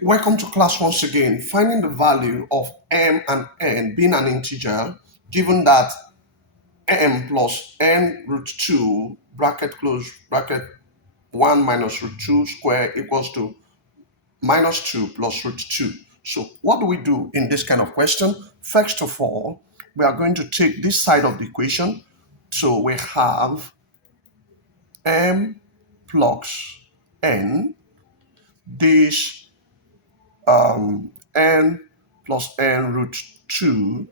Welcome to class once again. Finding the value of m and n being an integer, given that m plus n root 2 bracket close bracket 1 minus root 2 square equals to minus 2 plus root 2. So what do we do in this kind of question? First of all, we are going to take this side of the equation. So we have m plus n, this n plus n root 2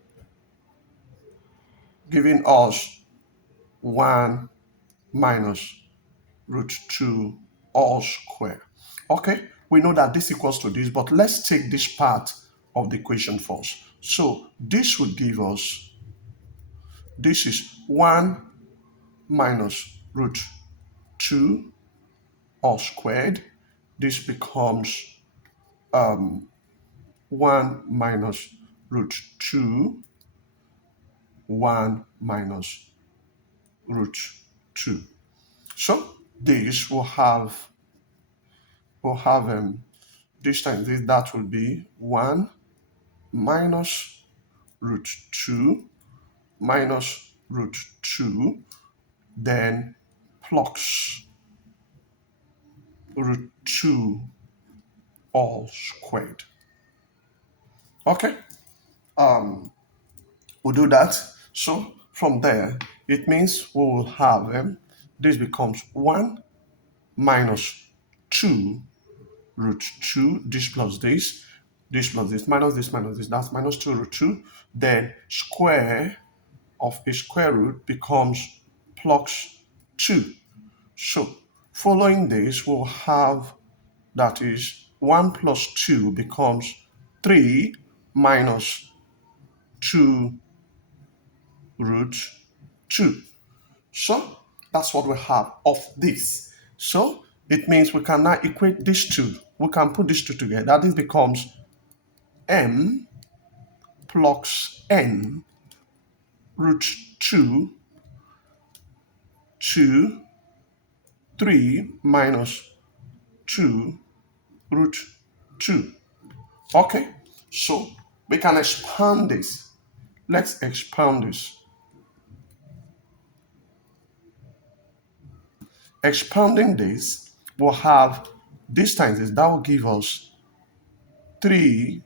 giving us 1 minus root 2 all square. Okay, we know that this equals to this, but let's take this part of the equation first. So this would give us, this is 1 minus root 2 all squared. This becomes 1 minus root 2, 1 minus root 2. So this will have this times this, that will be 1 minus root 2 minus root 2, then plus root 2 all squared. Okay, we'll do that. So from there, it means we will have this becomes 1 minus 2 root 2, this plus this minus this, that's minus 2 root 2. Then square of a square root becomes plus 2. So following this, we'll have, that is 1 plus 2 becomes 3 minus 2 root 2. So that's what we have of this. So it means we can now equate these two. We can put these two together. This becomes m plus n root 2 to 3 minus 2 root 2. Okay, so we can expand this. Let's expand this. Expanding this, we'll have this times this. That will give us 3m.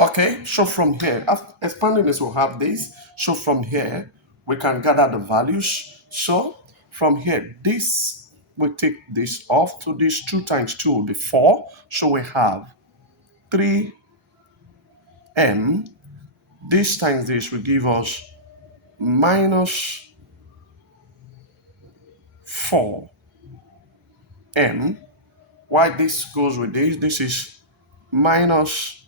Okay, so from here, after expanding this, we'll have this. So from here, we can gather the values. So from here, this, we take this off. So this 2 times 2 will be 4. So we have 3m. This times this will give us minus 4m. Why this goes with this is minus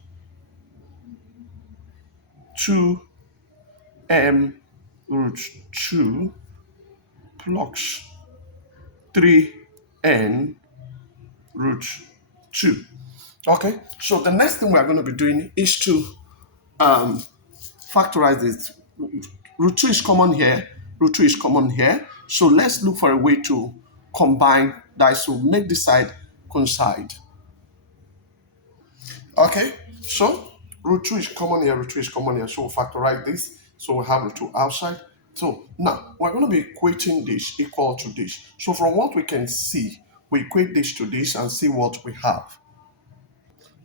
2m root 2 plus 3n root 2. Okay, so the next thing we are going to be doing is to factorize this. Root 2 is common here, root 2 is common here. So let's look for a way to combine that, so make this side coincide. Okay, so root 2 is common here, root 2 is common here. So we'll factorize this. So we'll have root 2 outside. So now we're going to be equating this equal to this. So from what we can see, we equate this to this and see what we have.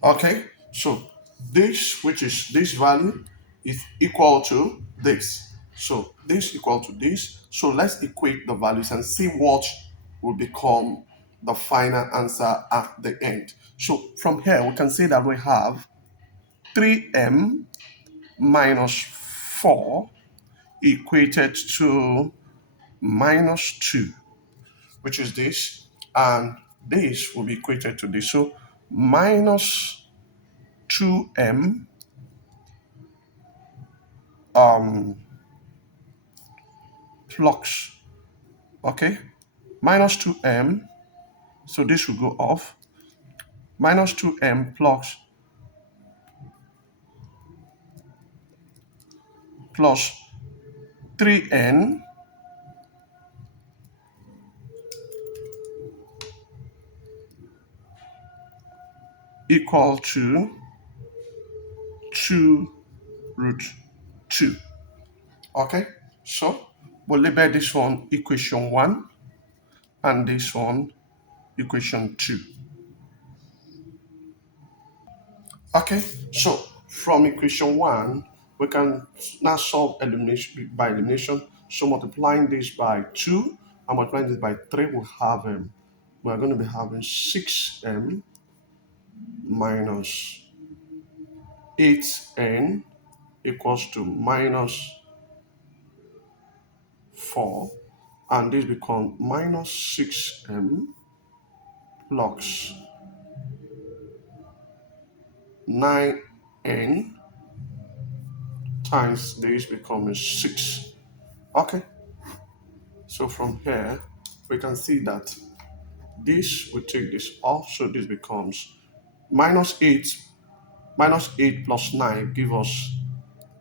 Okay, so this, which is this value, is equal to this. So this equal to this. So let's equate the values and see what will become the final answer at the end. So from here, we can say that we have 3m minus 4 equated to minus 2, which is this, and this will be equated to this. So minus 2m flux, okay, minus 2m, so this will go off, minus 2m plus 3n equal to 2 root 2. Okay, so we'll label this one equation 1 and this one equation 2. Okay, so from equation 1, we can now solve elimination by elimination. So multiplying this by 2 and multiplying this by 3, we're going to be having 6m minus 8n equals to minus 4, and this becomes minus 6m plus 9n times this becomes 6. Okay, so from here we can see that this will take this off, so this becomes minus 8 plus 9 give us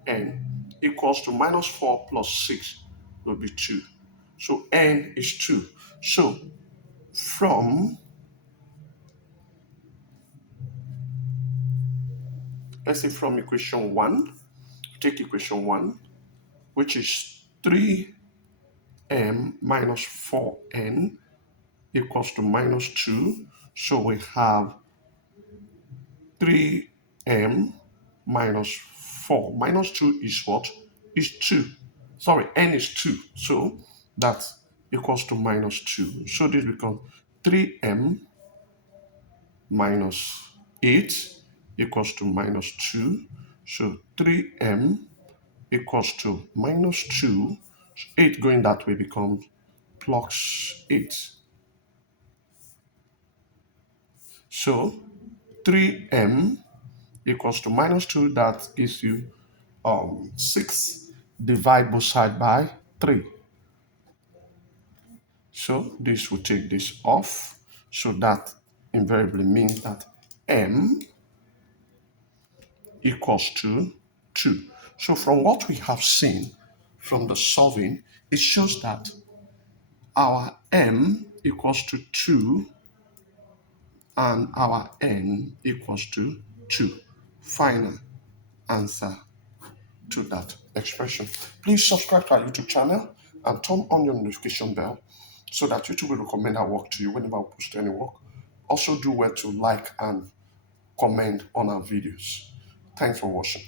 n equals to minus 4 plus 6 will be 2. So n is 2. So from, let's say from equation 1, take equation 1, which is 3m minus 4n equals to minus 2. So we have 3m minus 4. Minus 2 is what? Is 2. Sorry, n is 2. So that equals to minus 2. So this becomes 3m minus 8 equals to minus 2. So 3m equals to minus 2. 8 going that way becomes plus 8. So 3m equals to minus 2, that gives you 6. Divide both sides by 3. So this will take this off. So that invariably means that m equals to 2. So from what we have seen from the solving, it shows that our m equals to 2 and our n equals to 2. Final answer to that expression. Please subscribe to our YouTube channel and turn on your notification bell so that YouTube will recommend our work to you whenever we post any work. Also do well to like and comment on our videos. Thanks for watching.